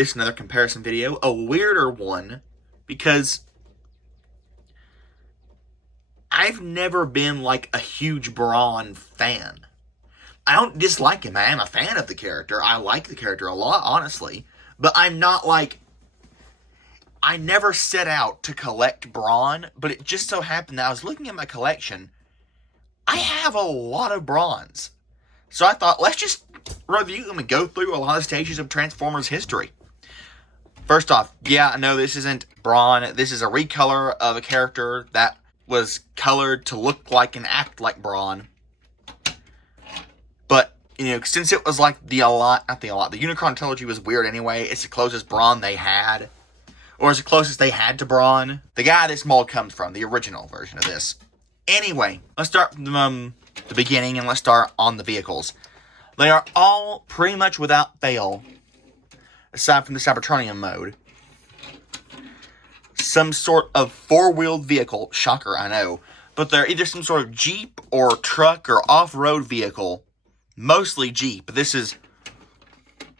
this is another comparison video, a weirder one, because I've never been like a huge Brawn fan. I don't dislike him. I am a fan of the character. I like the character a lot, honestly. But I'm not like... I never set out to collect Brawn, but it just so happened that I was looking at my collection. I have a lot of Brawns. So I thought, let's just review them and go through a lot of stages of Transformers history. First off, yeah, I know this isn't Brawn. This is a recolor of a character that was colored to look like and act like Brawn. But, you know, since it was like the Unicron trilogy was weird anyway, it's the closest Brawn they had. Or it's the closest they had to Brawn. The guy this mold comes from, the original version of this. Anyway, let's start from the beginning and let's start on the vehicles. They are all pretty much without fail, aside from the Cybertronian mode, some sort of four-wheeled vehicle. Shocker, I know. But they're either some sort of Jeep or truck or off-road vehicle. Mostly Jeep. This is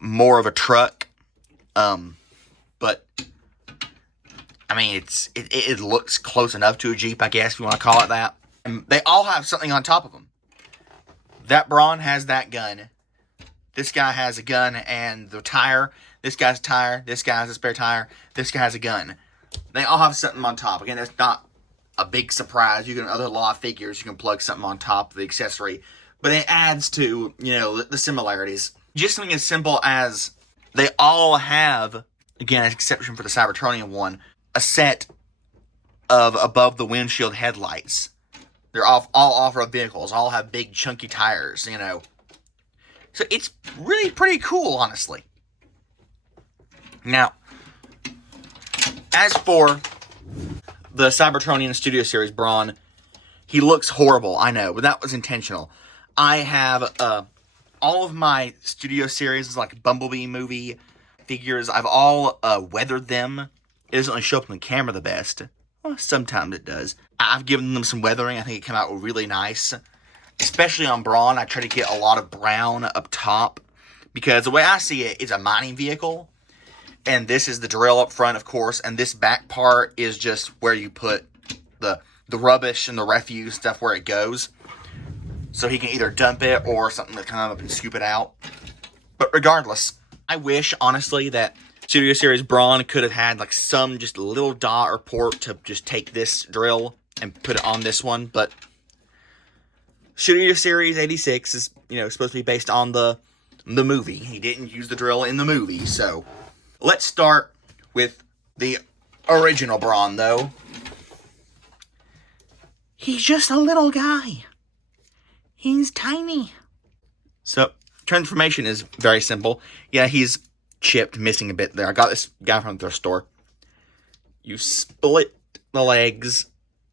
more of a truck. But, I mean, it looks close enough to a Jeep, I guess, if you want to call it that. And they all have something on top of them. That Brawn has that gun. This guy has a gun and the tire. This guy's a tire. This guy has a spare tire. This guy has a gun. They all have something on top. Again, that's not a big surprise. You can, other law figures, you can plug something on top of the accessory. But it adds to, you know, the similarities. Just something as simple as they all have, again, as exception for the Cybertronian one, a set of above the windshield headlights. They're all off-road vehicles. All have big, chunky tires, you know. So it's really pretty cool, honestly. Now, as for the Cybertronian Studio Series Brawn, he looks horrible, I know, but that was intentional. I have all of my Studio Series, like Bumblebee movie figures, I've all weathered them. It doesn't really show up on the camera the best. Well, sometimes it does. I've given them some weathering. I think it came out really nice. Especially on Brawn, I try to get a lot of brown up top. Because the way I see it, it's a mining vehicle. And this is the drill up front, of course. And this back part is just where you put the rubbish and the refuse stuff where it goes. So he can either dump it or something to come up and scoop it out. But regardless, I wish, honestly, that Studio Series Brawn could have had like some just little dot or port to just take this drill and put it on this one. But Studio Series 86 is, you know, supposed to be based on the movie. He didn't use the drill in the movie, so let's start with the original Brawn, though. He's just a little guy. He's tiny. So, transformation is very simple. Yeah, he's chipped, missing a bit there. I got this guy from the thrift store. You split the legs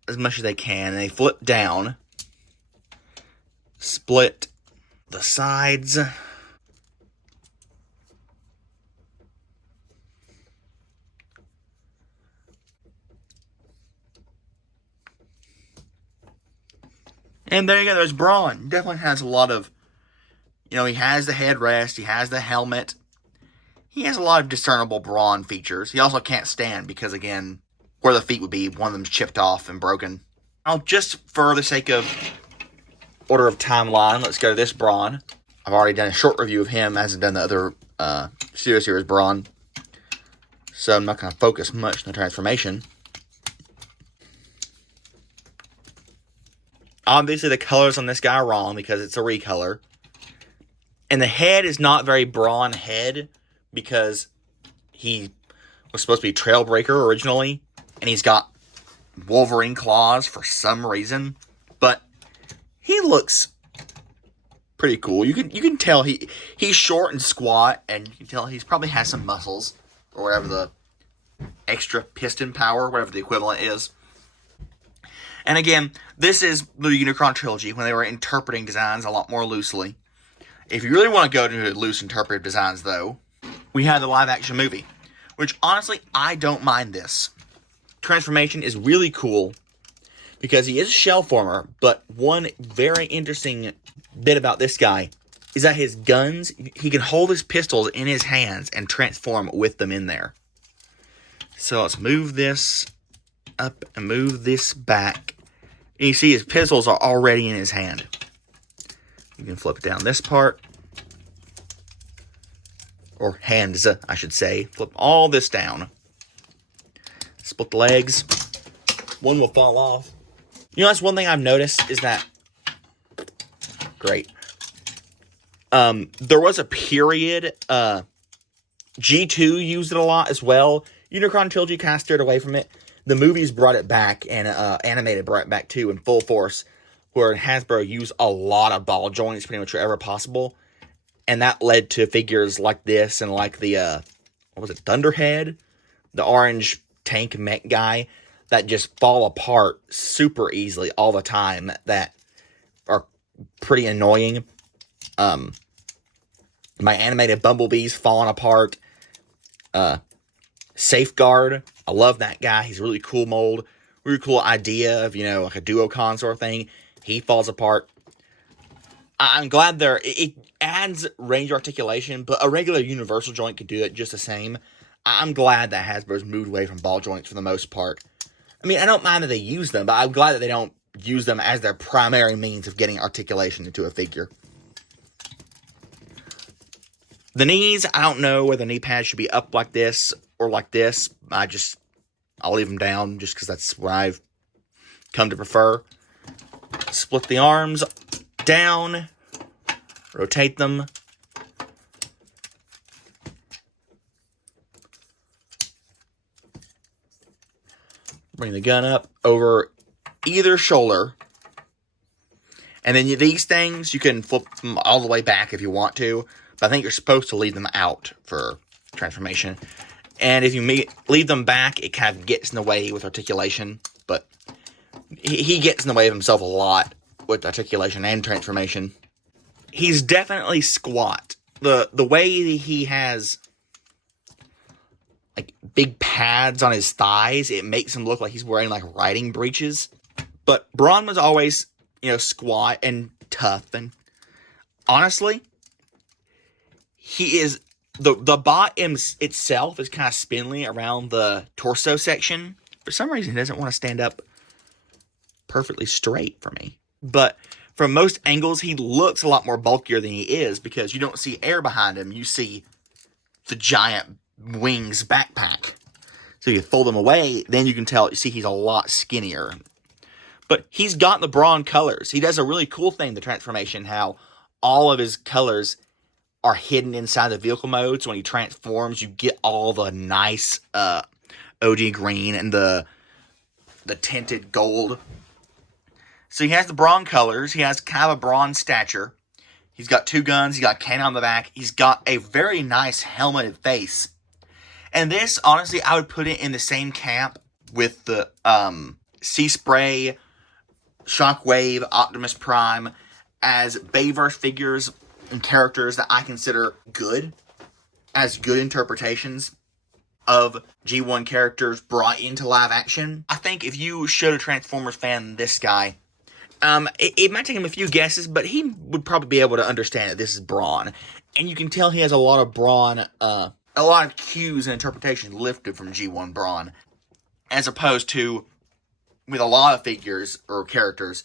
as much as they can, and they flip down. Split the sides. And there you go, there's Brawn. Definitely has a lot of, you know, he has the headrest, he has the helmet. He has a lot of discernible Brawn features. He also can't stand because, again, where the feet would be, one of them's chipped off and broken. Now, just for the sake of order of timeline, let's go to this Brawn. I've already done a short review of him, as I've done the other Studio Series Brawn. So I'm not going to focus much on the transformation. Obviously, the colors on this guy are wrong because it's a recolor. And the head is not very Brawn head because he was supposed to be Trailbreaker originally. And he's got Wolverine claws for some reason. But he looks pretty cool. You can tell he's short and squat. And you can tell he's probably has some muscles. Or whatever the extra piston power, whatever the equivalent is. And again, this is the Unicron trilogy when they were interpreting designs a lot more loosely. If you really want to go to loose interpretive designs, though, we have the live-action movie, which, honestly, I don't mind this. Transformation is really cool because he is a shell former, but one very interesting bit about this guy is that his guns, he can hold his pistols in his hands and transform with them in there. So let's move this up and move this back. And you see his pistols are already in his hand. You can flip down this part. Or hands, I should say. Flip all this down. Split the legs. One will fall off. You know, that's one thing I've noticed is that... Great. There was a period, G2 used it a lot as well. Unicron Trilogy kind of steered away from it. The movies brought it back, and Animated brought it back too in full force, where Hasbro used a lot of ball joints pretty much wherever possible. And that led to figures like this and like the, what was it, Thunderhead? The orange tank mech guy that just fall apart super easily all the time, that are pretty annoying. My animated Bumblebee's falling apart. Safeguard, I love that guy. He's a really cool mold. Really cool idea of, you know, like a Duocon sort of thing. He falls apart. I'm glad it adds range articulation, but a regular universal joint could do it just the same. I'm glad that Hasbro's moved away from ball joints for the most part. I mean, I don't mind that they use them, but I'm glad that they don't use them as their primary means of getting articulation into a figure. The knees, I don't know whether knee pads should be up like this or like this. I'll leave them down just because that's what I've come to prefer. Split the arms down, rotate them. Bring the gun up over either shoulder. And then these things, you can flip them all the way back if you want to. But I think you're supposed to leave them out for transformation. And if you leave them back, it kind of gets in the way with articulation. But he gets in the way of himself a lot with articulation and transformation. He's definitely squat. The way he has like big pads on his thighs, it makes him look like he's wearing like riding breeches. But Brawn was always, you know, squat and tough, and honestly, he is the bot itself is kind of spindly around the torso section. For some reason, he doesn't want to stand up perfectly straight for me. But from most angles, he looks a lot more bulkier than he is because you don't see air behind him. You see the giant wings backpack. So you fold him away, then you can see he's a lot skinnier. But he's got the Brawn colors. He does a really cool thing, the transformation, how all of his colors are hidden inside the vehicle mode. So when he transforms, you get all the nice OG green and the tinted gold. So he has the Brawn colors. He has kind of a Brawn stature. He's got two guns. He's got a cannon on the back. He's got a very nice helmeted face. And this, honestly, I would put it in the same camp with the Sea Spray, Shockwave, Optimus Prime as Bayverse figures and characters that I consider good, as good interpretations of G1 characters brought into live action. I think if you showed a Transformers fan this guy, it might take him a few guesses, but he would probably be able to understand that this is Brawn. And you can tell he has a lot of Brawn, a lot of cues and interpretation lifted from G1 Brawn, as opposed to with a lot of figures or characters,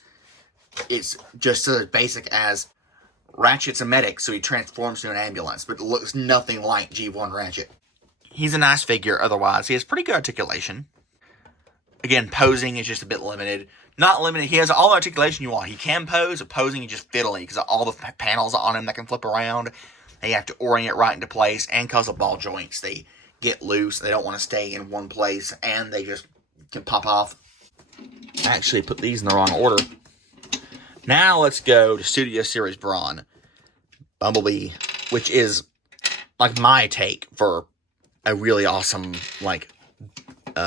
it's just as basic as Ratchet's a medic, so he transforms to an ambulance, but it looks nothing like G1 Ratchet. He's a nice figure otherwise. He has pretty good articulation. Again, posing is just a bit limited. Not limited. He has all the articulation you want. He can pose, but posing is just fiddly because of all the panels on him that can flip around. They have to orient right into place, and because of ball joints, they get loose. They don't want to stay in one place, and they just can pop off. I actually put these in the wrong order. Now let's go to Studio Series Brawn. Bumblebee, which is like my take for a really awesome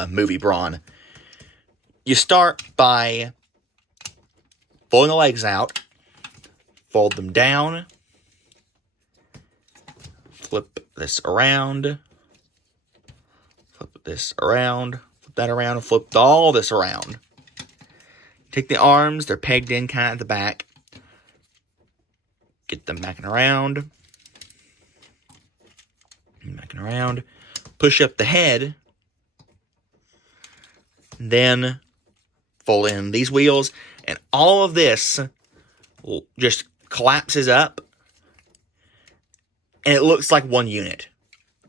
movie Brawn. You start by folding the legs out, fold them down, flip this around, flip this around, flip that around, and flip all this around. Take the arms, they're pegged in kind of at the back. Get them backing around. Backing around. Push up the head. Then fold in these wheels. And all of this just collapses up. And it looks like one unit.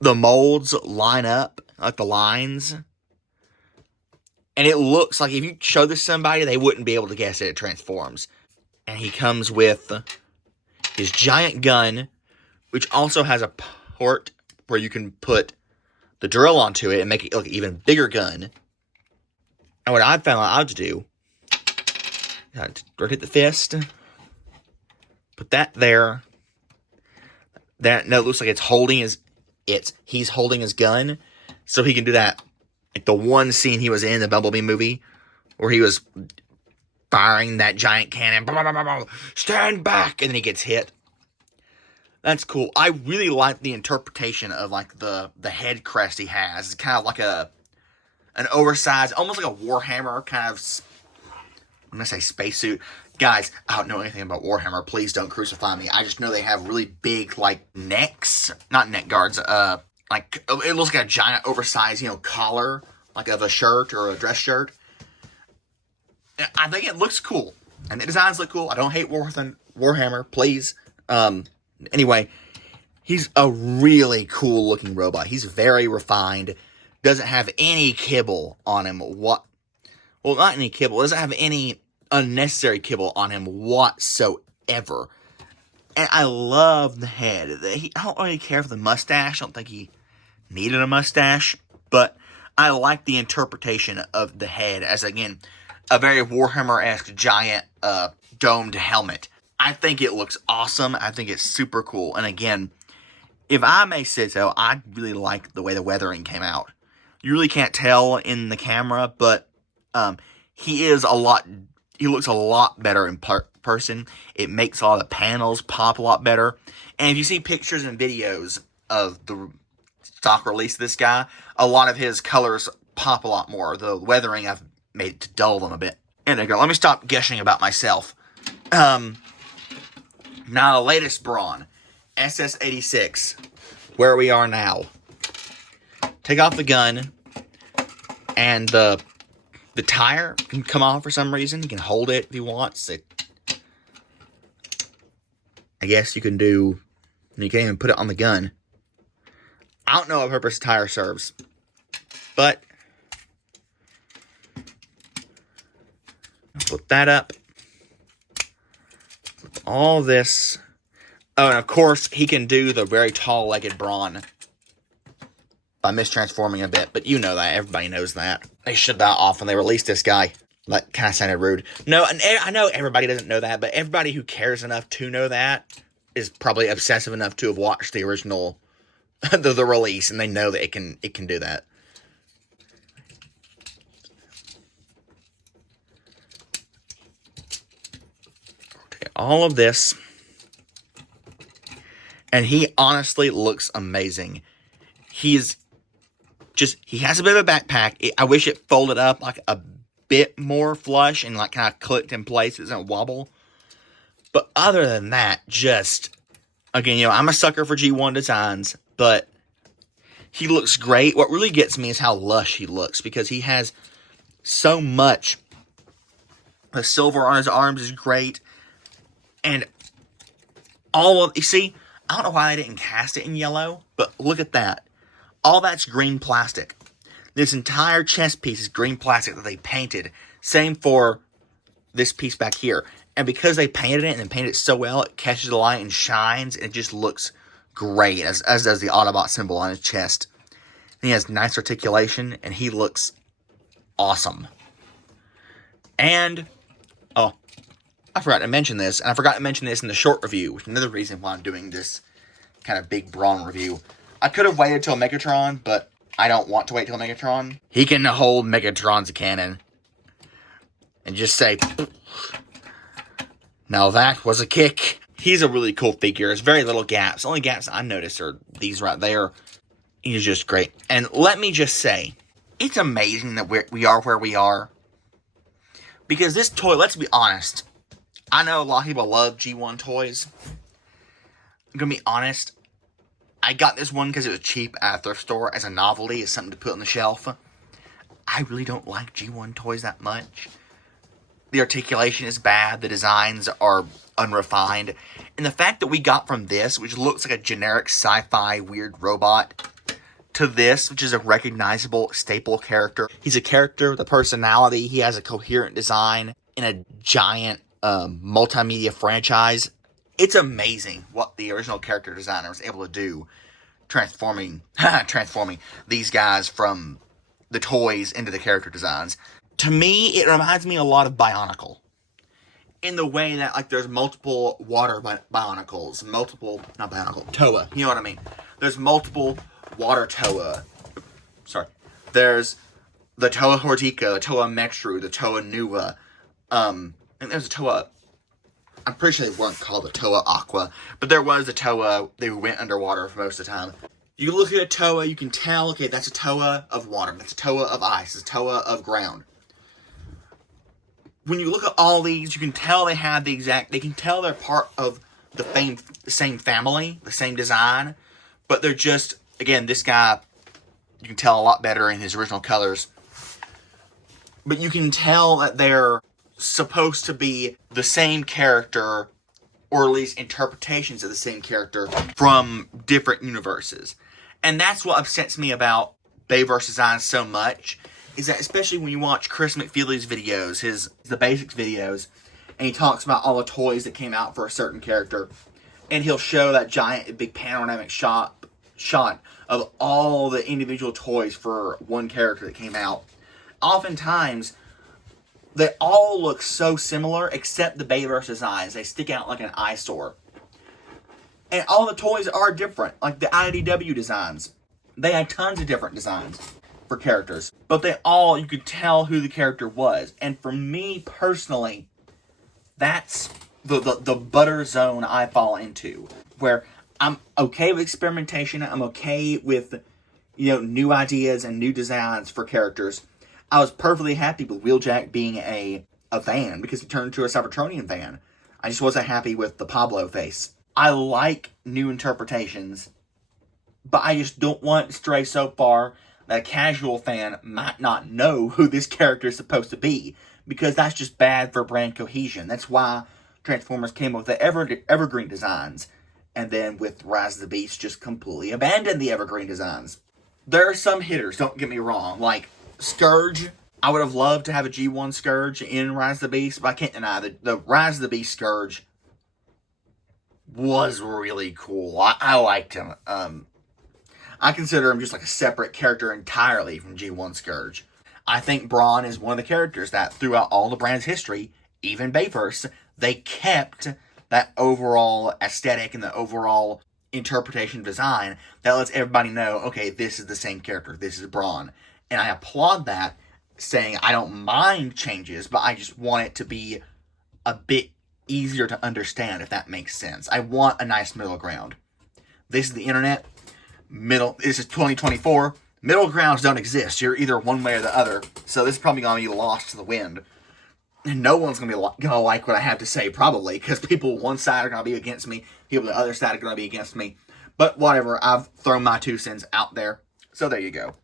The molds line up, like the lines. And it looks like if you show this to somebody, they wouldn't be able to guess it transforms. And he comes with his giant gun, which also has a port where you can put the drill onto it and make it look an even bigger gun. And what I found out to do, rotate the fist, put that there. That no, it looks like it's holding he's holding his gun, so he can do that. Like the one scene he was in the Bumblebee movie, where he was firing that giant cannon, blah, blah, blah, blah, stand back, and then he gets hit. That's cool. I really like the interpretation of like the head crest he has. It's kind of like an oversized, almost like a Warhammer kind of. I'm gonna say spacesuit. Guys, I don't know anything about Warhammer. Please don't crucify me. I just know they have really big, like, necks. Not neck guards. Like, it looks like a giant, oversized, collar. Like of a shirt or a dress shirt. I think it looks cool. And the designs look cool. I don't hate Warhammer. Please. Anyway, he's a really cool-looking robot. He's very refined. Doesn't have any kibble on him. Well, not any kibble. Doesn't have any unnecessary kibble on him whatsoever. And I love the head. I don't really care for the mustache. I don't think he needed a mustache. But I like the interpretation of the head as, again, a very Warhammer-esque giant domed helmet. I think it looks awesome. I think it's super cool. And again, if I may say so, I really like the way the weathering came out. You really can't tell in the camera, but he looks a lot better in person. It makes a lot of the panels pop a lot better. And if you see pictures and videos of the stock release of this guy, a lot of his colors pop a lot more. The weathering, I've made it to dull them a bit. And there you go. Let me stop gushing about myself. Now the latest Brawn, SS-86, where we are now. Take off the gun, and the tire can come off for some reason. You can hold it if you want. I guess you can can't even put it on the gun. I don't know what purpose the tire serves, but put that up. All this. Oh, and of course, he can do the very tall-legged Brawn by mistransforming a bit, but you know that. Everybody knows that. They shut that off when they released this guy. That kind of sounded rude. No, and I know everybody doesn't know that, but everybody who cares enough to know that is probably obsessive enough to have watched the original, the release, and they know that it can do that. All of this, and he honestly looks amazing. He has a bit of a backpack. I wish it folded up like a bit more flush and like kind of clicked in place. It doesn't wobble. But other than that, again, I'm a sucker for G1 designs, but he looks great. What really gets me is how lush he looks, because he has so much. The silver on his arms is great. And you see, I don't know why they didn't cast it in yellow, but look at that. All that's green plastic. This entire chest piece is green plastic that they painted. Same for this piece back here. And because they painted it and painted it so well, it catches the light and shines, and it just looks great, as does the Autobot symbol on his chest. And he has nice articulation, and he looks awesome. And, I forgot to mention this, and I forgot to mention this in the short review, which is another reason why I'm doing this kind of big Brawn review. I could have waited till Megatron, but I don't want to wait till Megatron. He can hold Megatron's cannon and just say, now that was a kick. He's a really cool figure. There's very little gaps. The only gaps I noticed are these right there. He's just great. And let me just say, it's amazing that we are where we are. Because this toy, let's be honest, I know a lot of people love G1 toys, I'm gonna be honest, I got this one because it was cheap at a thrift store as a novelty, as something to put on the shelf. I really don't like G1 toys that much. The articulation is bad, the designs are unrefined, and the fact that we got from this, which looks like a generic sci-fi weird robot, to this, which is a recognizable staple character. He's a character with a personality, he has a coherent design in a giant multimedia franchise. It's amazing what the original character designer was able to do, transforming these guys from the toys into the character designs. To me, it reminds me a lot of Bionicle. In the way that, like, there's multiple water Bionicles, not Bionicle, Toa, you know what I mean? There's multiple water Toa. Sorry. There's the Toa Hortica, the Toa Metru, the Toa Nuva, and there's a Toa, I'm pretty sure they weren't called the Toa Aqua, but there was a Toa, they went underwater for most of the time. You look at a Toa, you can tell, okay, that's a Toa of water, that's a Toa of ice, it's a Toa of ground. When you look at all these, you can tell they have they can tell they're part of the same family, the same design, but they're just, again, this guy, you can tell a lot better in his original colors, but you can tell that they're supposed to be the same character, or at least interpretations of the same character from different universes. And that's what upsets me about Bayverse designs so much, is that especially when you watch Chris McFeely's videos, the basics videos, and he talks about all the toys that came out for a certain character, and he'll show that giant big panoramic shot of all the individual toys for one character that came out. Oftentimes, they all look so similar, except the Bayverse designs. They stick out like an eyesore. And all the toys are different, like the IDW designs. They had tons of different designs for characters, but they all, you could tell who the character was. And for me personally, that's the butter zone I fall into, where I'm okay with experimentation, I'm okay with, new ideas and new designs for characters. I was perfectly happy with Wheeljack being a van, because he turned into a Cybertronian van. I just wasn't happy with the Pablo face. I like new interpretations, but I just don't want to stray so far that a casual fan might not know who this character is supposed to be, because that's just bad for brand cohesion. That's why Transformers came up with the evergreen designs, and then with Rise of the Beast just completely abandoned the evergreen designs. There are some hitters, don't get me wrong, like Scourge. I would have loved to have a G1 Scourge in Rise of the Beast, but I can't deny that the Rise of the Beast Scourge was really cool. I liked him. I consider him just like a separate character entirely from G1 Scourge. I think Brawn is one of the characters that throughout all the brand's history, even Bayverse, they kept that overall aesthetic and the overall interpretation design that lets everybody know, okay, this is the same character, this is Brawn. And I applaud that, saying I don't mind changes, but I just want it to be a bit easier to understand, if that makes sense. I want a nice middle ground. This is the internet. This is 2024. Middle grounds don't exist. You're either one way or the other. So this is probably going to be lost to the wind. And no one's going to like what I have to say, probably, because people on one side are going to be against me, people on the other side are going to be against me. But whatever, I've thrown my 2 cents out there. So there you go.